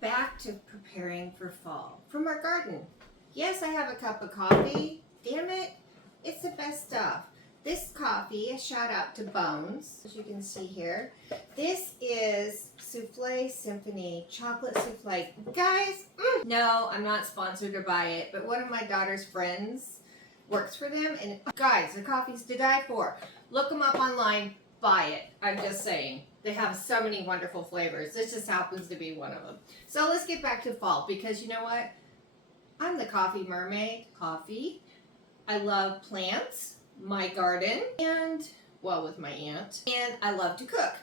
Back to preparing for fall from our garden. Yes, I have a cup of coffee. Damn it, it's the best stuff. This coffee, a shout out to Bones, as you can see here. This is Souffle Symphony chocolate souffle. Guys, no, I'm not sponsored to buy it, but one of my daughter's friends works for them, and guys, the coffee's to die for. Look them up online, buy it. I'm just saying. They have so many wonderful flavors. This just happens to be one of them. So let's get back to fall, because you know what? I'm the coffee mermaid. Coffee. I love plants, my garden, and, well, with my aunt. And I love to cook.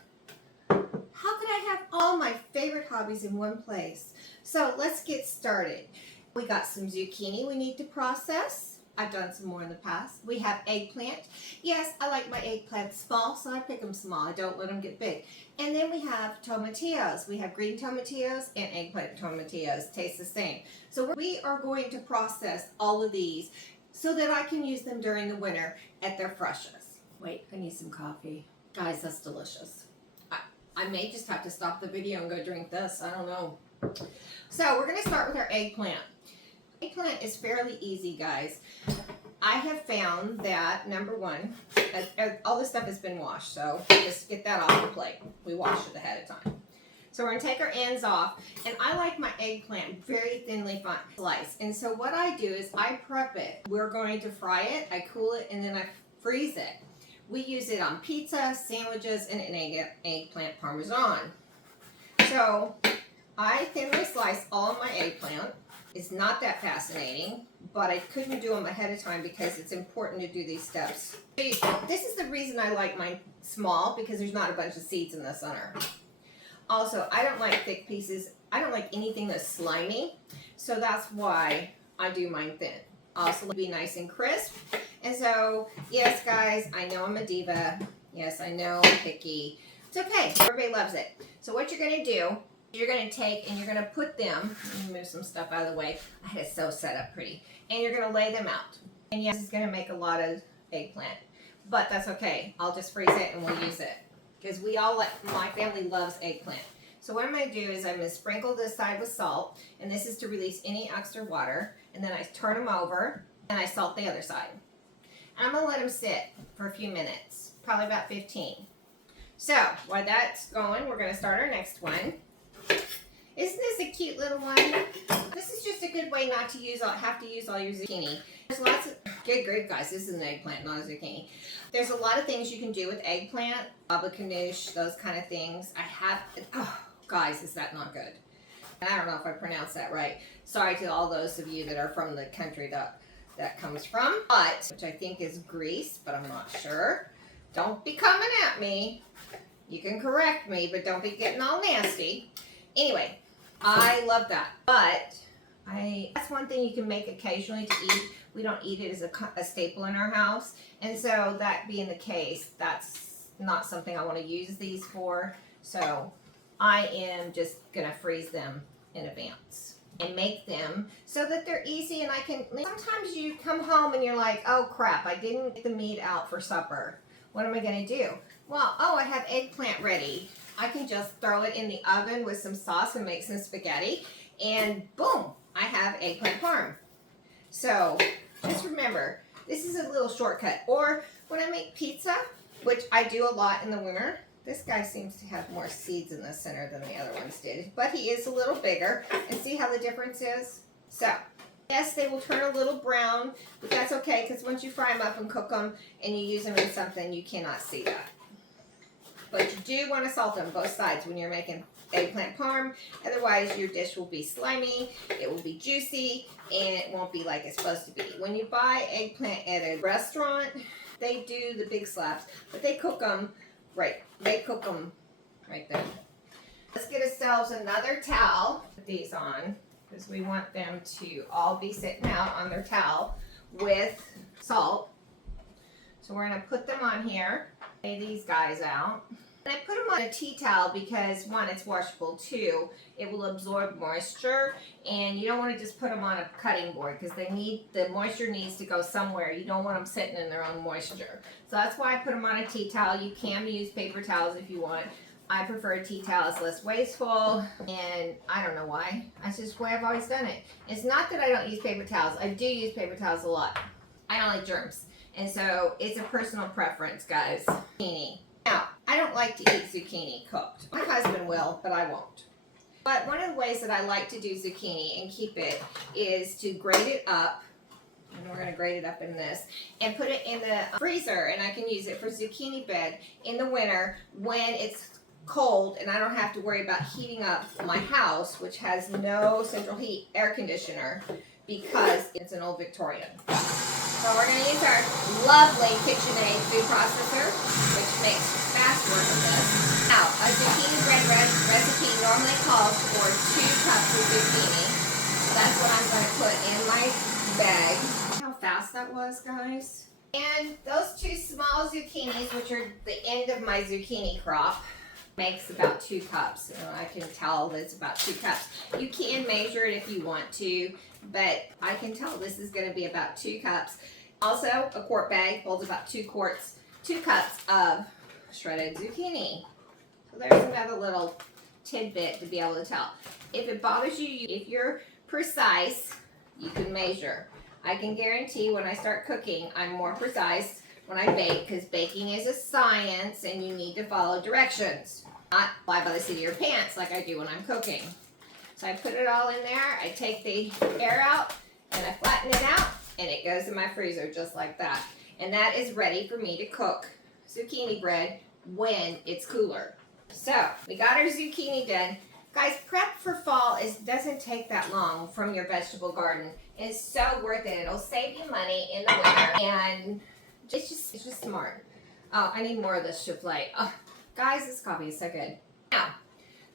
How could I have all my favorite hobbies in one place? So let's get started. We got some zucchini we need to process. I've done some more in the past. We have eggplant. Yes, I like my eggplant small, so I pick them small. I don't let them get big. And then we have tomatillos. We have green tomatillos and eggplant tomatillos. Taste the same. So we are going to process all of these so that I can use them during the winter at their freshest. Wait, I need some coffee. Guys, that's delicious. I may just have to stop the video and go drink this. I don't know. So we're going to start with our eggplant. Eggplant is fairly easy, guys. I have found that, number one, all this stuff has been washed, so just get that off the plate. We wash it ahead of time. So we're going to take our ends off, and I like my eggplant very thinly sliced. And so what I do is I prep it. We're going to fry it, I cool it, and then I freeze it. We use it on pizza, sandwiches, and an eggplant parmesan. So I thinly slice all of my eggplant. It's not that fascinating, but I couldn't do them ahead of time because it's important to do these steps. This is the reason I like mine small, because there's not a bunch of seeds in the center. Also, I don't like thick pieces. I don't like anything that's slimy, so that's why I do mine thin. Also, be nice and crisp. And so, yes, guys, I know I'm a diva. Yes, I know I'm picky. It's okay. Everybody loves it. So what you're going to do, you're going to take and you're going to put them, let me move some stuff out of the way. I had it so set up pretty. And you're going to lay them out. And yes, it's going to make a lot of eggplant, but that's okay. I'll just freeze it and we'll use it. Because we all like, my family loves eggplant. So what I'm going to do is I'm going to sprinkle this side with salt, and this is to release any extra water. And then I turn them over and I salt the other side. And I'm going to let them sit for a few minutes, probably about 15. So while that's going, we're going to start our next one. Isn't this a cute little one? This is just a good way not to have to use all your zucchini. There's lots of, good grief guys, this is an eggplant, not a zucchini. There's a lot of things you can do with eggplant, baba ganoush, those kind of things. Oh guys, is that not good? And I don't know if I pronounced that right. Sorry to all those of you that are from the country that comes from, which I think is Greece, but I'm not sure. Don't be coming at me. You can correct me, but don't be getting all nasty. Anyway, I love that, but that's one thing you can make occasionally to eat. We don't eat it as a staple in our house, and so that being the case, that's not something I want to use these for, so I am just going to freeze them in advance and make them so that they're easy, and I can, sometimes you come home and you're like, oh crap, I didn't get the meat out for supper. What am I going to do? Well, oh, I have eggplant ready. I can just throw it in the oven with some sauce and make some spaghetti, and boom, I have eggplant parm. So just remember, this is a little shortcut. Or when I make pizza, which I do a lot in the winter, this guy seems to have more seeds in the center than the other ones did, but he is a little bigger, and see how the difference is? So, yes, they will turn a little brown, but that's okay, because once you fry them up and cook them and you use them in something, you cannot see that. But you do want to salt them both sides when you're making eggplant parm. Otherwise, your dish will be slimy, it will be juicy, and it won't be like it's supposed to be. When you buy eggplant at a restaurant, they do the big slabs, but they cook them right. They cook them right there. Let's get ourselves another towel. Put these on, because we want them to all be sitting out on their towel with salt. So we're going to put them on here. Lay these guys out. And I put them on a tea towel because, one, it's washable. Two, it will absorb moisture, and you don't want to just put them on a cutting board because the moisture needs to go somewhere. You don't want them sitting in their own moisture. So that's why I put them on a tea towel. You can use paper towels if you want, I prefer tea towel. It's less wasteful, and I don't know why. That's just the way I've always done it. It's not that I don't use paper towels. I do use paper towels a lot. I don't like germs, and so it's a personal preference, guys. Zucchini. Now, I don't like to eat zucchini cooked. My husband will, but I won't. But one of the ways that I like to do zucchini and keep it is to grate it up. And we're going to grate it up in this and put it in the freezer, and I can use it for zucchini bed in the winter when it's cold and I don't have to worry about heating up my house, which has no central heat air conditioner because it's an old Victorian. So we're going to use our lovely KitchenAid food processor, which makes fast work of this. Now, a zucchini bread recipe normally calls for 2 cups of zucchini. So that's what I'm going to put in my bag. How fast that was, guys. And those 2 small zucchinis, which are the end of my zucchini crop, makes about 2 cups. So I can tell that it's about 2 cups. You can measure it if you want to, but I can tell this is going to be about 2 cups. Also, a quart bag holds about 2 cups of shredded zucchini. So there's another little tidbit to be able to tell. If it bothers you, if you're precise, you can measure. I can guarantee when I start cooking, I'm more precise when I bake, because baking is a science and you need to follow directions. Not fly by the seat of your pants like I do when I'm cooking. So I put it all in there, I take the air out, and I flatten it out, and it goes in my freezer just like that. And that is ready for me to cook zucchini bread when it's cooler. So, we got our zucchini done. Guys, prep for fall doesn't take that long from your vegetable garden. It's so worth it. It'll save you money in the winter, and it's just smart. Oh, I need more of this souffle. Oh, guys, this coffee is so good. Now,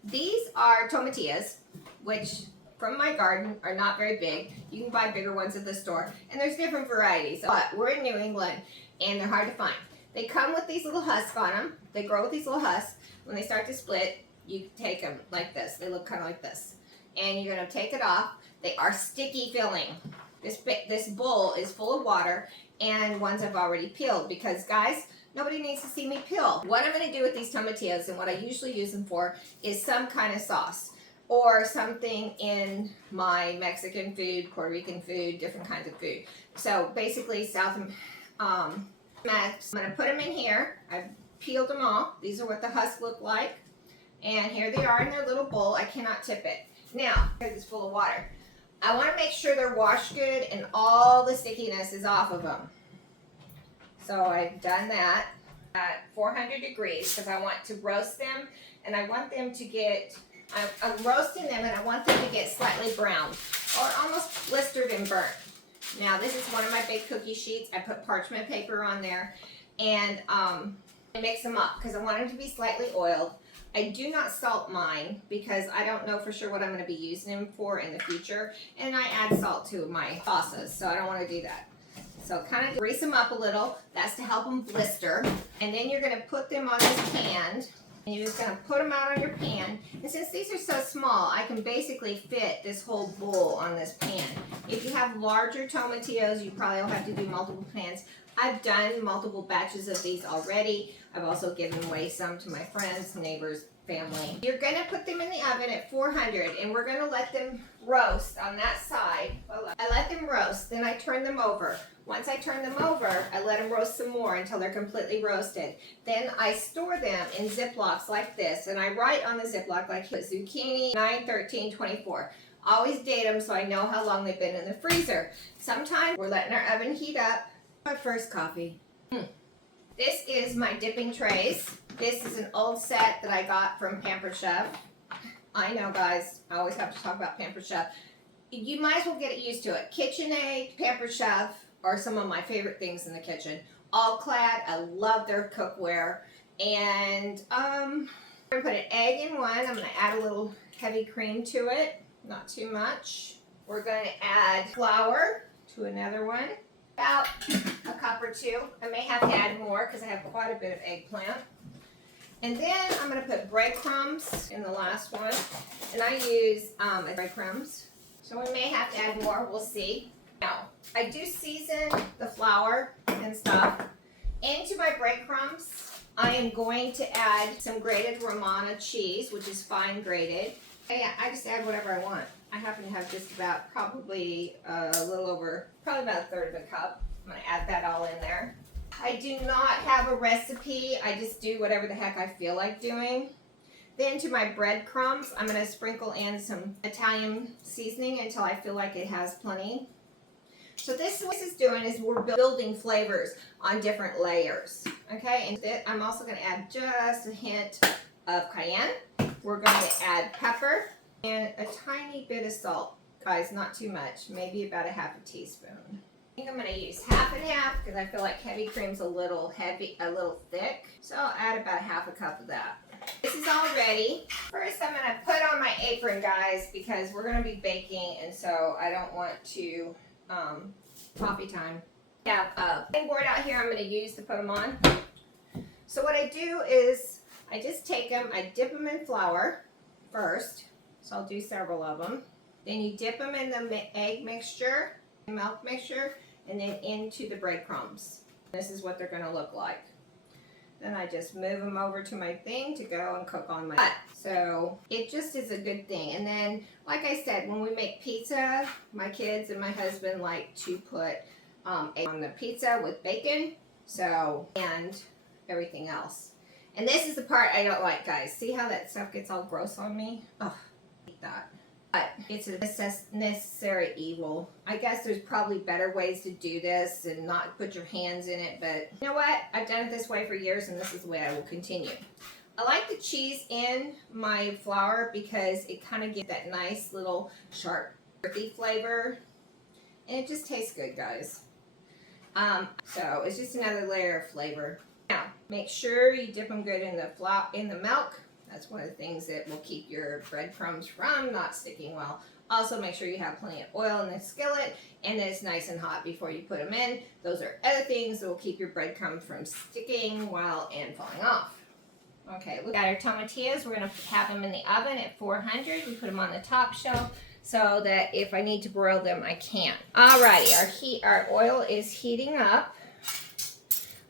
these are tomatillos, which from my garden are not very big. You can buy bigger ones at the store, and there's different varieties. But we're in New England, and they're hard to find. They come with these little husks on them. They grow with these little husks. When they start to split, you take them like this. They look kind of like this. And you're going to take it off. They are sticky filling. This bowl is full of water, and ones I've already peeled because, guys, nobody needs to see me peel. What I'm going to do with these tomatillos, and what I usually use them for, is some kind of sauce or something in my Mexican food, Puerto Rican food, different kinds of food. So basically, I'm going to put them in here. I've peeled them all. These are what the husks look like. And here they are in their little bowl. I cannot tip it. Now, because it's full of water, I want to make sure they're washed good and all the stickiness is off of them. So I've done that at 400 degrees because I want to roast them, and I want them to get, I'm roasting them, and I want them to get slightly brown or almost blistered and burnt. Now, this is one of my big cookie sheets. I put parchment paper on there, and I mix them up because I want them to be slightly oiled. I do not salt mine because I don't know for sure what I'm going to be using them for in the future, and I add salt to my sauces, so I don't want to do that. So kind of grease them up a little. That's to help them blister. And then you're going to put them on this pan, and you're just going to put them out on your pan. And since these are so small, I can basically fit this whole bowl on this pan. If you have larger tomatillos, you probably will have to do multiple pans. I've done multiple batches of these already. I've also given away some to my friends, neighbors, family. You're going to put them in the oven at 400, and we're going to let them roast on that side. I let them roast, then I turn them over. Once I turn them over, I let them roast some more until they're completely roasted. Then I store them in Ziplocs like this, and I write on the Ziploc like zucchini 9/13/24. Always date them so I know how long they've been in the freezer. Sometimes we're letting our oven heat up. My first coffee. This is my dipping trays. This is an old set that I got from Pampered Chef. I know, guys, I always have to talk about Pampered Chef. You might as well get used to it. KitchenAid, Pampered Chef are some of my favorite things in the kitchen. All Clad, I love their cookware. And I'm going to put an egg in one. I'm going to add a little heavy cream to it, not too much. We're going to add flour to another one. About a cup or two. I may have to add more because I have quite a bit of eggplant. And then I'm going to put breadcrumbs in the last one. And I use breadcrumbs. So we may have to add more. We'll see. Now, I do season the flour and stuff into my breadcrumbs. I am going to add some grated Romano cheese, which is fine grated. Yeah, I just add whatever I want. I happen to have just about probably a little over, probably about a third of a cup. I'm going to add that all in there. I do not have a recipe. I just do whatever the heck I feel like doing. Then to my breadcrumbs, I'm going to sprinkle in some Italian seasoning until I feel like it has plenty. So this is doing is we're building flavors on different layers. Okay, and I'm also going to add just a hint of cayenne. We're going to add pepper and a tiny bit of salt. Guys, not too much, maybe about a half a teaspoon. I think I'm going to use half and half because I feel like heavy cream's a little heavy, a little thick. So I'll add about half a cup of that. This is all ready. First, I'm going to put on my apron, guys, because we're going to be baking, and so I don't want to, coffee time. I have a plain board out here I'm going to use to put them on. So what I do is I just take them, I dip them in flour first. So I'll do several of them. Then you dip them in the egg mixture, milk mixture, and then into the breadcrumbs. This is what they're going to look like. Then I just move them over to my thing to go and cook on my butt. So it just is a good thing. And then, like I said, when we make pizza, my kids and my husband like to put egg on the pizza with bacon. So, and everything else. And this is the part I don't like, guys. See how that stuff gets all gross on me? Oh, I hate that. But it's a necessary evil. I guess there's probably better ways to do this and not put your hands in it, but you know what? I've done it this way for years, and this is the way I will continue. I like the cheese in my flour because it kind of gives that nice little sharp, earthy flavor, and it just tastes good, guys. So it's just another layer of flavor. Now, make sure you dip them good in the milk. That's one of the things that will keep your breadcrumbs from not sticking well. Also, make sure you have plenty of oil in the skillet and that it's nice and hot before you put them in. Those are other things that will keep your breadcrumbs from sticking well and falling off. Okay, we got our tomatillos. We're going to have them in the oven at 400. We put them on the top shelf so that if I need to broil them, I can. Alrighty, our oil is heating up.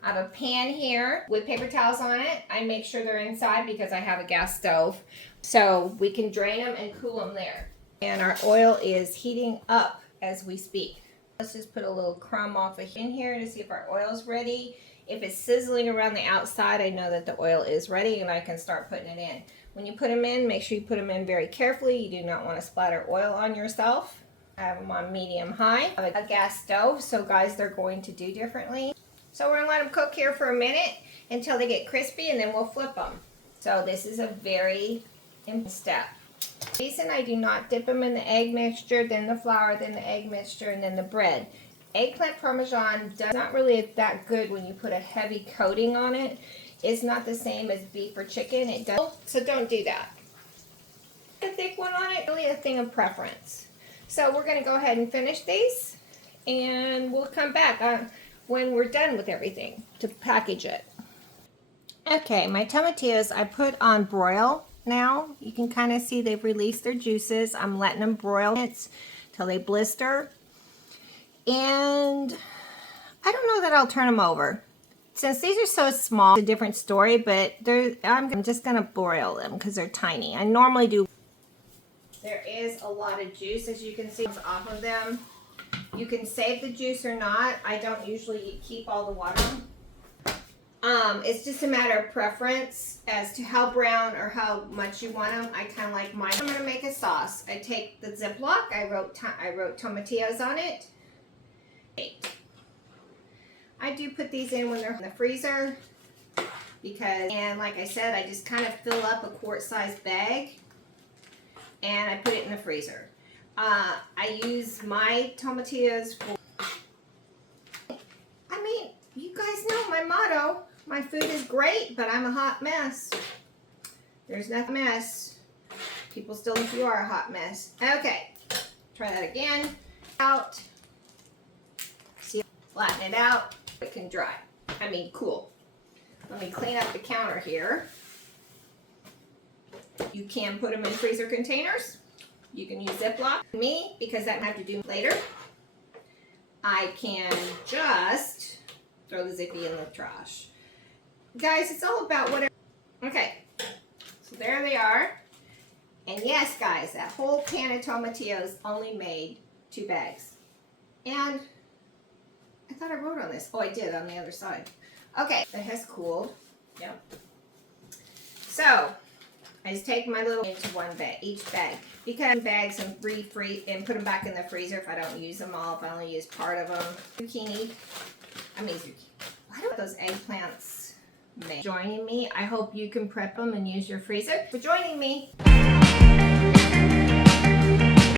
I have a pan here with paper towels on it. I make sure they're inside because I have a gas stove. So we can drain them and cool them there. And our oil is heating up as we speak. Let's just put a little crumb off in here to see if our oil's ready. If it's sizzling around the outside, I know that the oil is ready and I can start putting it in. When you put them in, make sure you put them in very carefully. You do not want to splatter oil on yourself. I have them on medium-high. I have a gas stove, so guys, they're going to do differently. So we're going to let them cook here for a minute until they get crispy, and then we'll flip them. So this is a very important step. The reason I do not dip them in the egg mixture, then the flour, then the egg mixture, and then the bread. Eggplant Parmesan does not really that good when you put a heavy coating on it. It's not the same as beef or chicken. It does, so don't do that. A thick one on it, really a thing of preference. So we're going to go ahead and finish these, and we'll come back when we're done with everything to package it. Okay, my tomatillos I put on broil now. You can kind of see they've released their juices. I'm letting them broil till they blister. And I don't know that I'll turn them over. Since these are so small, it's a different story, but I'm just going to broil them because they're tiny. I normally do. There is a lot of juice, as you can see, off of them. You can save the juice or not. I don't usually keep all the water. It's just a matter of preference as to how brown or how much you want them. I kind of like mine. I'm going to make a sauce. I take the Ziploc. I wrote tomatillos on it. I do put these in when they're in the freezer because, and like I said, I just kind of fill up a quart-sized bag and I put it in the freezer. I use my tomatillos for, I mean, you guys know my motto. My food is great, but I'm a hot mess. There's nothing mess. People still think you are a hot mess. Okay, try that again. Out. See, flatten it out. It can dry. Cool. Let me clean up the counter here. You can put them in freezer containers. You can use Ziploc. Me, because that I have to do later, I can just throw the zippy in the trash. Guys, it's all about whatever. Okay, so there they are. And yes, guys, that whole can of tomatillos only made 2 bags. And I thought I wrote on this. Oh, I did on the other side. Okay, it has cooled. Yep. So I just take my little into one bag, each bag, because bags and refreeze and put them back in the freezer if I don't use them all. If I only use part of them. Zucchini. Why don't those eggplants make? Joining me. I hope you can prep them and use your freezer. For joining me.